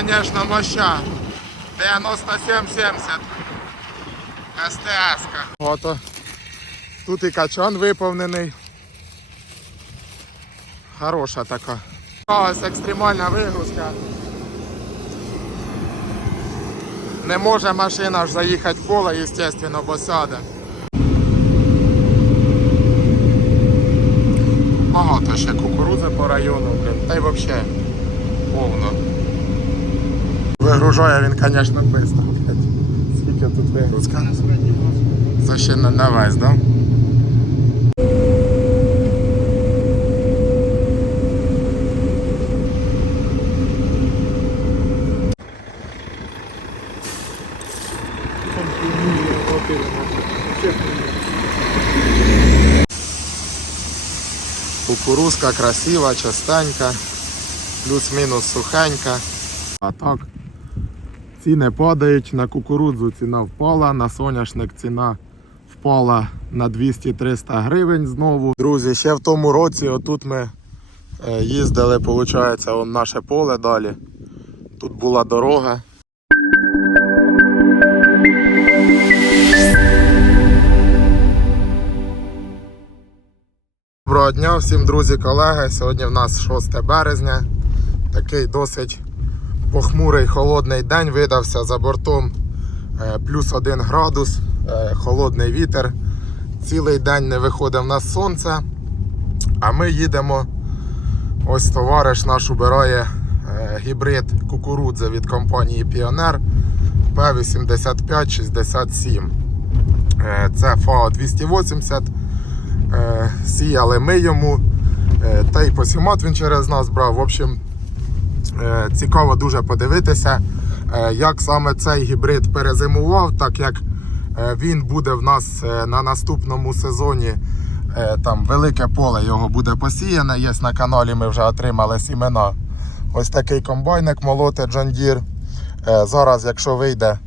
звісно, моща. 9770. СТС. Ото. Тут і качан виповнений. Хороша така. Ось екстремальна вигрузка. Не може машина ж заїхати в поле, звісно, бо сяде. Багато ще кукурудзи по району, блін. Та й взагалі повно. Вигружає він, звісно, швидко. блядь. Скільки тут вигрузка? Це ще не на весь, да? Кукурузка красива, частенька, плюс-мінус сухенька. А так, ціни падають, на кукурудзу ціна впала, на соняшник ціна впала на 200-300 гривень знову. Друзі, ще в тому році отут ми е, їздили, виходить, он наше поле далі. Тут була дорога. Доброго дня всім друзі, колеги. Сьогодні в нас 6 березня. Такий досить похмурий холодний день видався за бортом е, плюс 1 градус, е, холодний вітер. Цілий день не виходить в нас сонце. А ми їдемо. Ось товариш наш убирає е, гібрид кукурудзи від компанії Pioneer P8567. Е, Це FAO 280. Е, Сіяли ми йому, та й посімат він через нас брав. В общем, цікаво дуже подивитися, е, як саме цей гібрид перезимував, так як е, він буде в нас е, на наступному сезоні. е, Там велике поле його буде посіяне. Є на каналі, ми вже отримали сімена. Ось такий комбайник молоти John Deere. Е, Зараз, якщо вийде,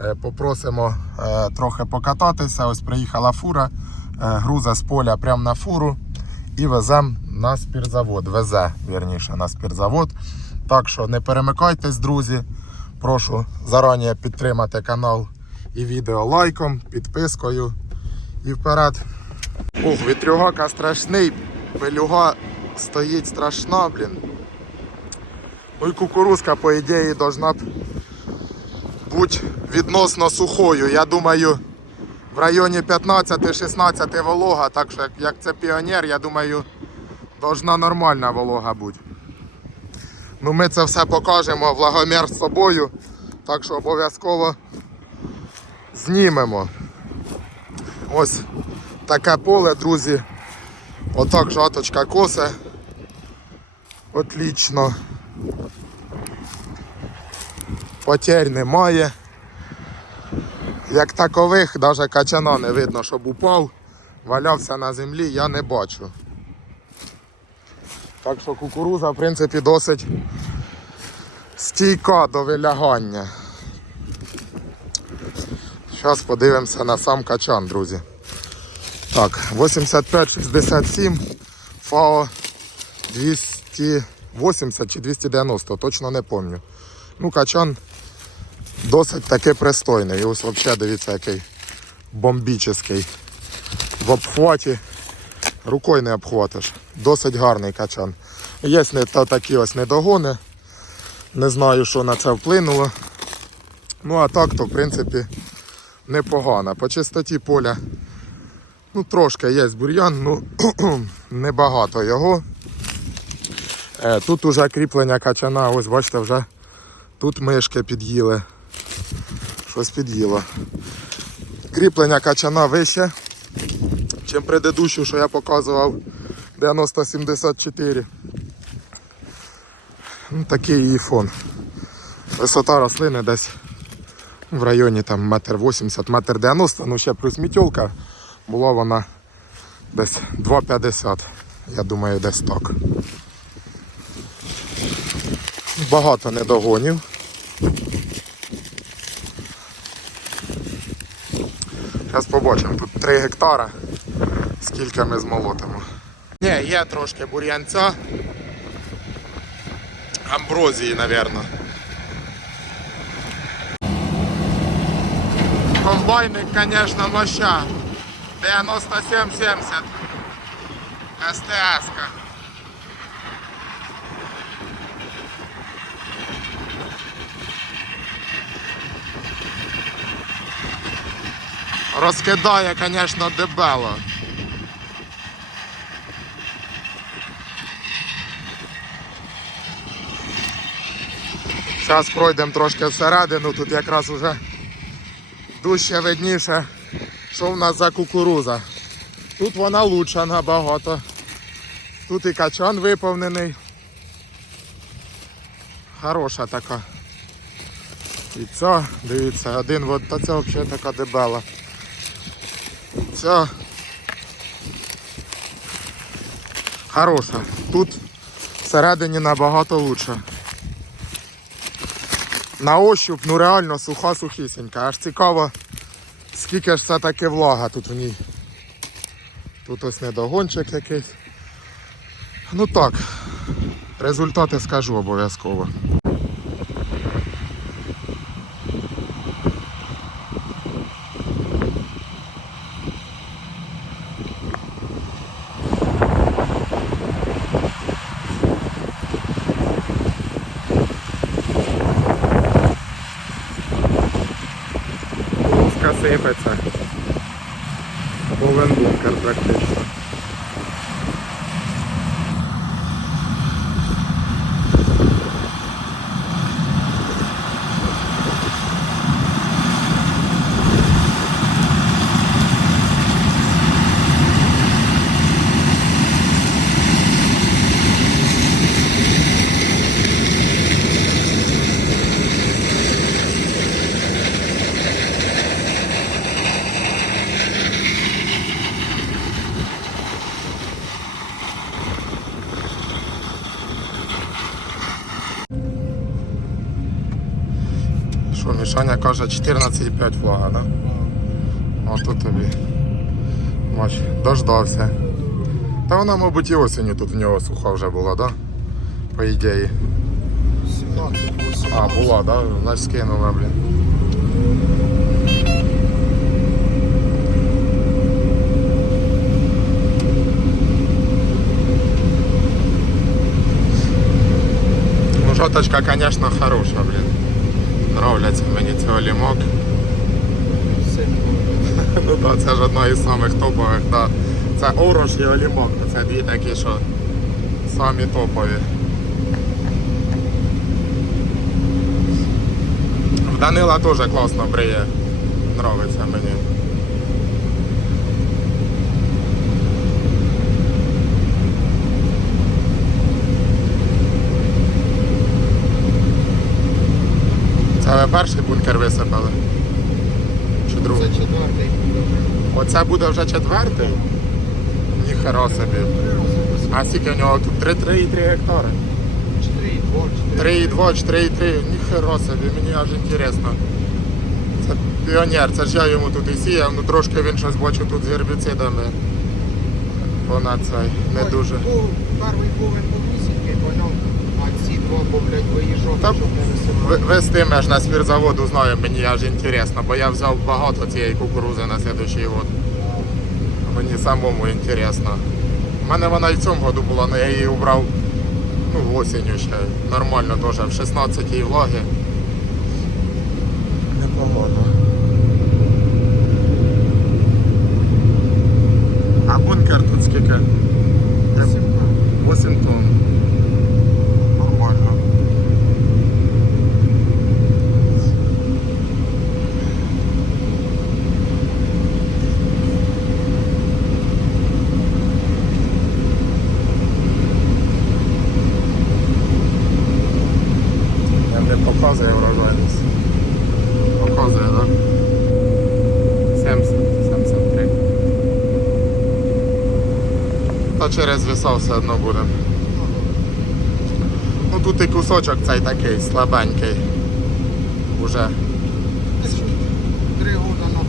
е, попросимо е, трохи покататися. Ось приїхала фура, е, груза з поля прямо на фуру і веземо на спіртзавод. Везе, вірніше, на спіртзавод. Так що не перемикайтесь, друзі. Прошу зарані підтримати канал і відео лайком, підпискою і вперед. Ух, вітрюгака страшний, пилюга стоїть страшна, блін. Ну і кукурузка, по ідеї, должна б бути відносно сухою. Я думаю, в районі 15-16 волога, так що як, це піонер, я думаю, должна нормальна волога бути. Ну ми це все покажемо, влагомір з собою, так що обов'язково знімемо. Ось таке поле, друзі. Отак жаточка косе. Отлично. Потерь немає. Як такових, навіть качана не видно, щоб упав, валявся на землі, я не бачу. Так що кукуруза, в принципі, досить стійка до вилягання. Зараз подивимося на сам качан, друзі. Так, 85-67, ФАО 280 чи 290, точно не пам'ятаю. Ну, качан досить таки пристойний. І ось взагалі дивіться, який бомбічний. В обхваті рукою не обхватиш. Досить гарний качан. Є такі ось недогони. Не знаю, що на це вплинуло. Ну а так, то в принципі непогано. По чистоті поля ну, трошки є бур'ян, ну небагато його. Е, Тут уже кріплення качана, ось бачите, вже тут мишки під'їли. Щось під'їло. Кріплення качана вище, чим предыдущу, що я показував 9074. Ну, такий її фон. Висота рослини десь в районі там метр 80, метр 90, ну ще плюс мітьолка. Була вона десь 2,50. Я думаю, десь так. Багато недогонів. Зараз побачимо, тут 3 гектара скільки ми змолотимо. Не, є трошки бур'янця. Амброзії, мабуть. Комбайник, звісно, моща. 9770 СТС. -ка. Розкидає, звісно, дебело. Зараз пройдемо трошки всередину, тут якраз уже дужче видніше, що в нас за кукуруза. Тут вона лучша набагато. Тут і качан виповнений. Хороша така. І ця, дивіться, один вот, та це взагалі така дебела. Ця. Хороша. Тут всередині набагато лучше. На ощуп, ну реально суха сухісінька. Аж цікаво, скільки ж все таки влага тут в ній. Тут ось недогончик якийсь. Ну так, результати скажу обов'язково. Сипеться. Повен бункер практично. каже 14,5 влага, да? Ото тобі. Бач, дождався. Та вона, мабуть, і осінню тут в нього суха вже була, да? По ідеї. 17, 18. А, була, да? Значить скинула, блін. Ну, жоточка, конечно, хороша, блін. Нравляться мені ці олімок. Ну так, це ж одна із самих топових, да. Це Орош і Олімок. Це дві такі, що самі топові. В Данила теж класно бриє. Нравиться мені. Це ви перший бункер висипали? Чи другий? Це четвертий. Оце буде вже четвертий? Ніхера собі. А скільки в нього тут 3-3,3 гектари? 4,2, 3,2, 4,3, ніхера собі, мені аж інтересно. Це піонер, це ж я йому тут і сіяв, ну трошки він щось бачу тут з гербіцидами. Вона цей не дуже. Перший повен був а ці два, бо, блядь, виїжджав, Та щоб не Ви- висипати. Вестимеш на спіртзаводу знаю, мені аж інтересно, бо я взяв багато цієї кукурузи на слідуючий год. Мені самому інтересно. У мене вона і в цьому году була, але я її убрав ну, осінню ще. Нормально теж, в 16 й влаги. Непогано. А бункер тут скільки? 8 тонн. Нормально. Я не показує врожайність. Показує, так? Да? 70, 73. Та через віса все одно буде. Ну тут і кусочок цей такий слабенький. Уже. Три года на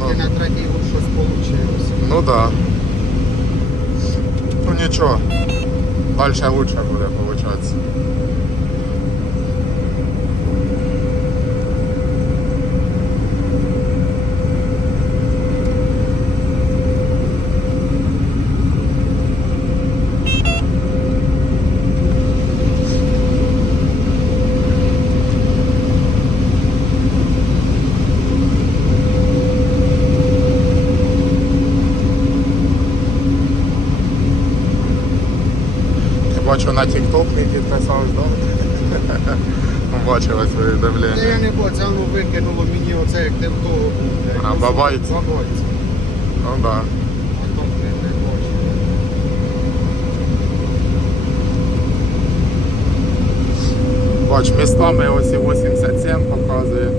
Ну, на третій щось вийшло. ну да. Ну нічого. Дальше лучше буде получатися. Бачу на TikTok не підписались, да? Бачилось Та повідомлення. я не бачу, воно викинуло мені оце, як ти в того був, блядь. А, бабайці? Бабайці. Ну да. А там не, не бачу. Бач, містами ось і 87 показує.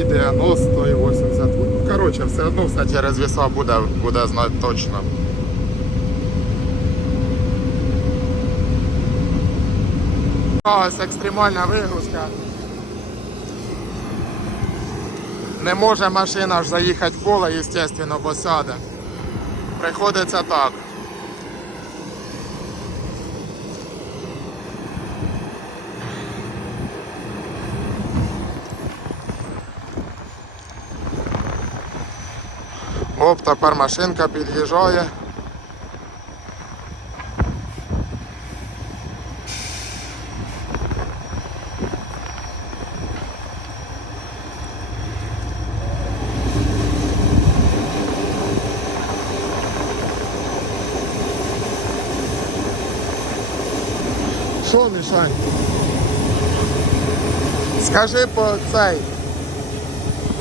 І 90, і 80. Ну, коротше, все одно все через віса буде, буде знати точно. Ось екстремальна вигрузка. Не може машина ж заїхати в поле, звісно, бо сяде. Приходиться так. Оп, тепер машинка під'їжджає. Що, Мішань? Скажи по цей.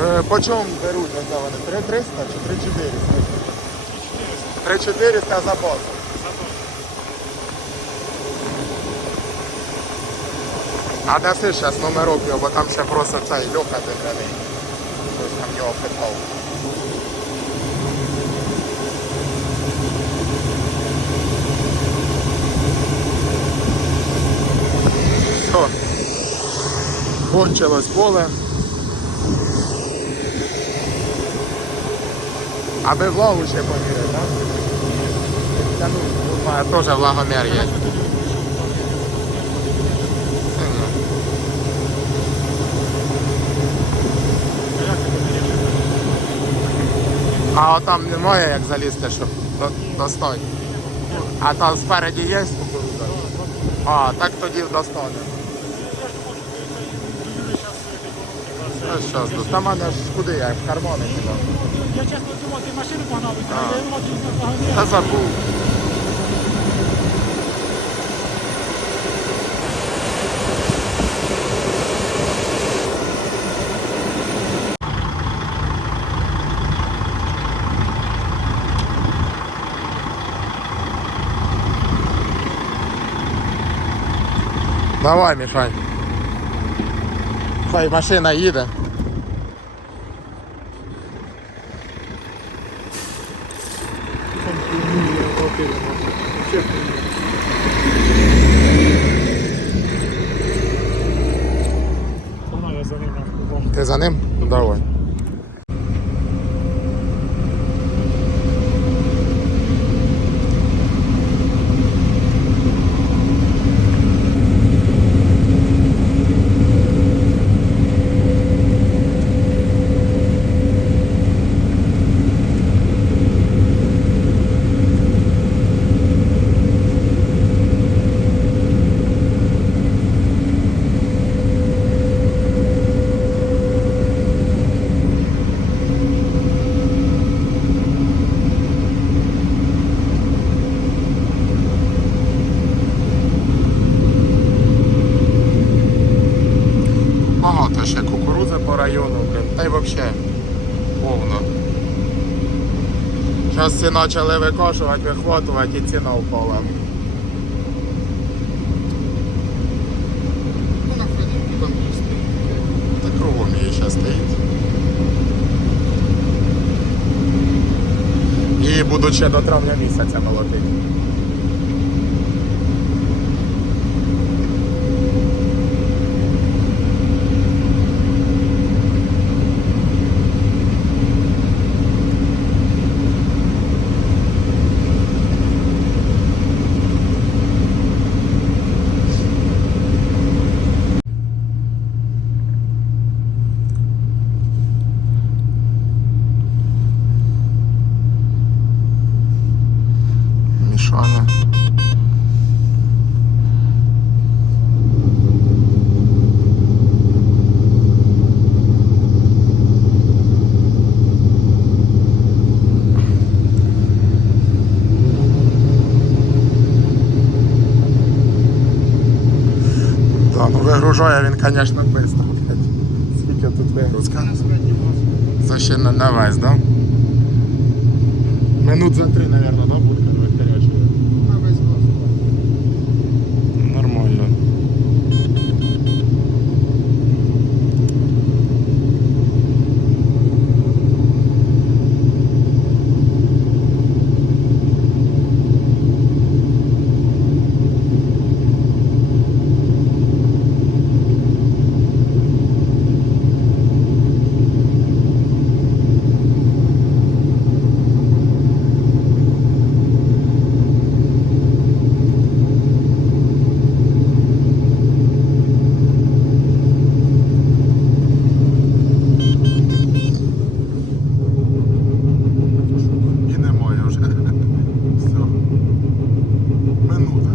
Е, По чому беруть вони? 3300 чи 3400? 3400 за базу. А даси зараз номерок його, бо там ще просто цей Льоха деграний. Хтось там його питав. Все. Кончилось поле. Аби влагу ще поміряти, так? Та ну, мене теж влагомір є. А там немає як залізти, щоб до- достати. А там спереді є? А, так тоді достане. Ну, що ж тут? Та мене ж куди я в кармани хіба? Я чесно думав, ти машину погнав, і А. я думав, ти погнав. Та забув. Давай, Мішань. Хай машина їде. Погнав я за ним Ти? Ну, Давай. Багато ще кукурудзи по району, блін. Та й взагалі повно. Всі почали викошувати, вихватувати і ціна впала. Та кругом її ще стоїть. І будучи ще до травня місяця молотити. Загружає він, звісно, швидко. Скільки тут вигрузка? Це ще не, весь, да? Минут за три, мабуть, да, буде викорячує? На весь газ. Нормально. І немає вже. Все. Минута.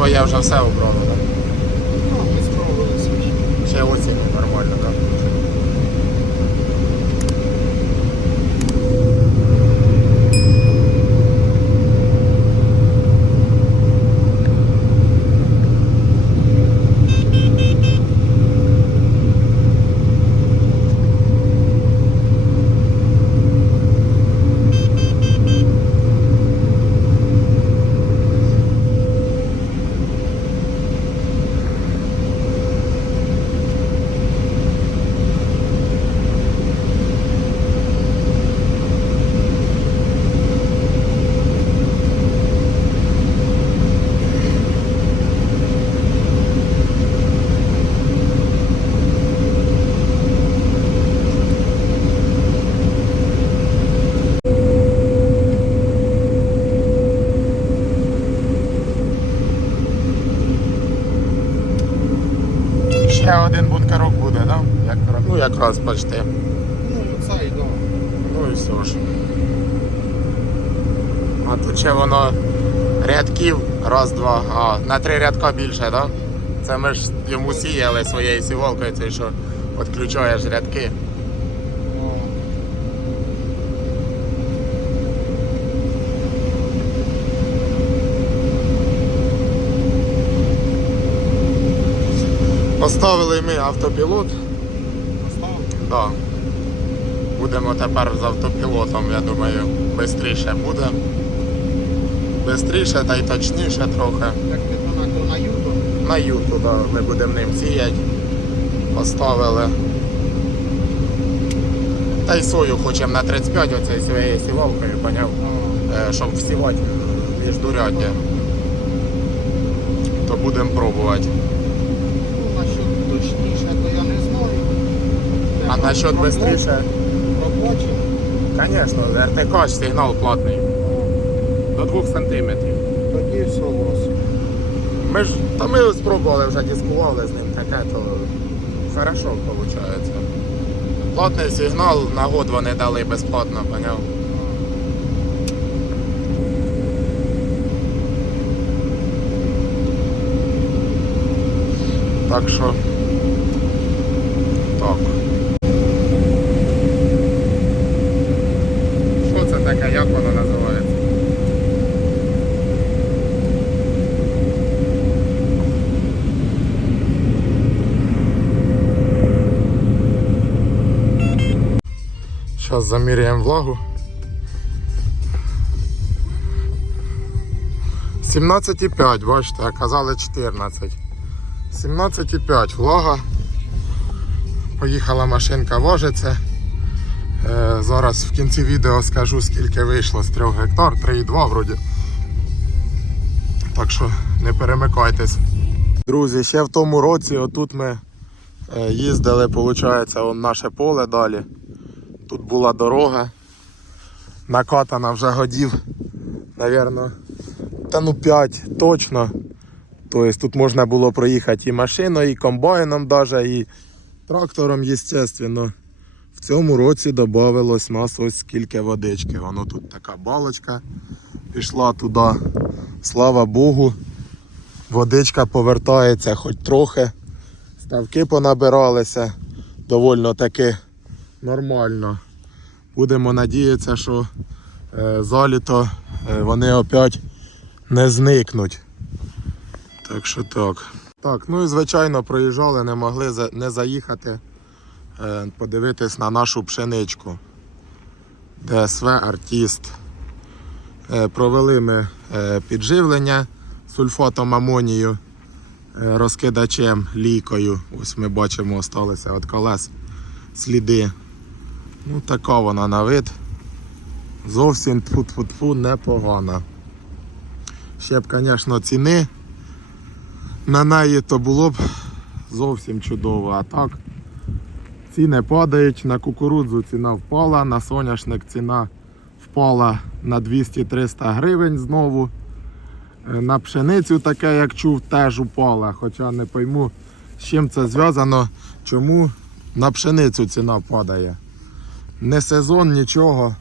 Ви своє вже все обрали, так? Ну, ми справилися. Ще оціні нормально, так? Ще один бункерок буде? Да? Якраз, ну якраз почти. Ну, цей, да. Ну і все ж. А тут ще воно рядків, раз, два, а на три рядка більше, так? Да? Це ми ж йому сіяли своєю сівалкою, це що відключаєш рядки. Поставили ми автопілот. поставив. Да. Будемо тепер з автопілотом, я думаю, швидше буде. Бистріше та й точніше трохи. Як не то на, юту. На юту, да, ми будемо ним сіяти. Поставили. Та й сою хочемо на 35 оцею своєю сівалкою, поняв? Е, щоб всівати міждуряддя. То будемо пробувати. Ну, насчет точніше, то я не знаю. А насчет швидше, Робочий. звісно, РТК ж сигнал платний. До 2 сантиметрів. Тоді все лосі. Ми ж та ми спробували вже дискували з ним таке, то хорошо виходить. Платний сигнал на год вони дали безплатно, поняв? Так що. Так. Що це таке, як воно називається? Зараз заміряємо влагу. 17,5, бачите, казали 14. 17,5 влага. Поїхала машинка важиться. Е, зараз в кінці відео скажу скільки вийшло з 3 гектар, 3,2 вроді. Так що не перемикайтесь. Друзі, ще в тому році отут ми е, їздили, виходить, наше поле далі. Тут була дорога. Накатана вже годів, напевно, та ну 5 точно. Тобто тут можна було проїхати і машиною, і комбайном даже, і трактором, звісно. В цьому році додавалось нас ось скільки водички. Воно тут така балочка пішла туди. Слава Богу. Водичка повертається хоч трохи. Ставки понабиралися довольно таки нормально. Будемо надіятися, що е, заліто е, вони опять не зникнуть. Так що так. Так, ну і звичайно проїжджали, не могли не заїхати, е, подивитись на нашу пшеничку. ДСВ Артіст. Провели ми підживлення сульфатом амонію, розкидачем, лійкою. Ось ми бачимо, осталися від колес сліди. Ну, така вона на вид. Зовсім тфу-тфу-тфу непогана. Ще б, звісно, ціни на неї то було б зовсім чудово. А так ціни падають, на кукурудзу ціна впала, на соняшник ціна впала на 200-300 гривень знову. Е, На пшеницю таке, як чув, теж упала. Хоча не пойму, з чим це зв'язано, чому на пшеницю ціна падає. Не сезон, нічого.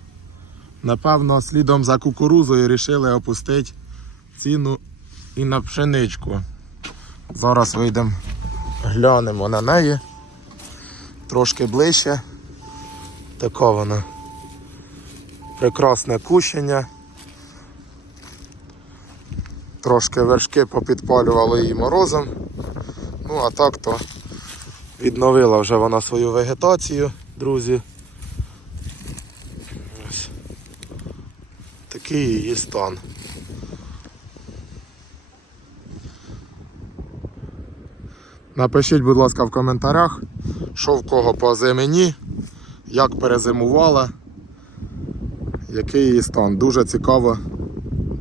Напевно, слідом за кукурузою вирішили опустити ціну і на пшеничку. Зараз вийдемо, глянемо на неї. Трошки ближче. Така вона. Прекрасне кущення. Трошки вершки попідпалювало її морозом. Ну, а так то відновила вже вона свою вегетацію, друзі. Такий її стан. Напишіть, будь ласка, в коментарях, що в кого по зимені, як перезимувала, який її стан. Дуже цікаво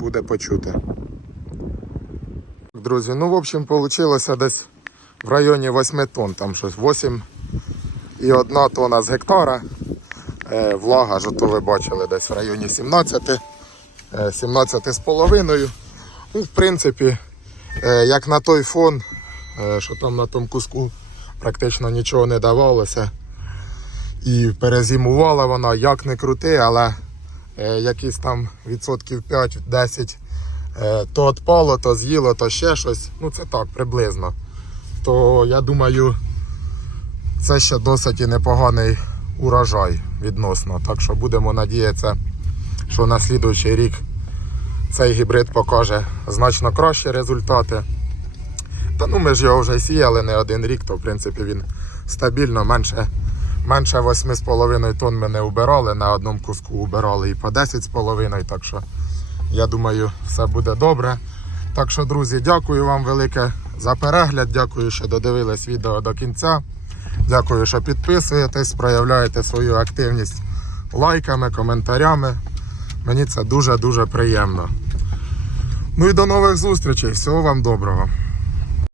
буде почути. Друзі, ну в общем вийшло десь в районі 8 тонн, там щось 8 і 1 тонна з гектара. Е, влага, ж то ви бачили, десь в районі 17, е, 17 з половиною. Ну, в принципі, е, як на той фон, е, що там на тому куску практично нічого не давалося. І перезимувала вона, як не крути, але е, якісь там відсотків 5-10 е, то отпало, то з'їло, то ще щось. Ну це так, приблизно. То я думаю, це ще досить і непоганий урожай відносно. Так що будемо надіятися, що на слідуючий рік цей гібрид покаже значно кращі результати. Та ну ми ж його вже сіяли не один рік, то в принципі він стабільно менше, менше 8,5 тонн ми не убирали, на одному куску убирали і по 10,5, так що я думаю, все буде добре. Так що, друзі, дякую вам велике за перегляд. Дякую, що додивились відео до кінця. Дякую, що підписуєтесь, проявляєте свою активність лайками, коментарями. Мені це дуже-дуже приємно. Ну і до нових зустрічей. Всього вам доброго.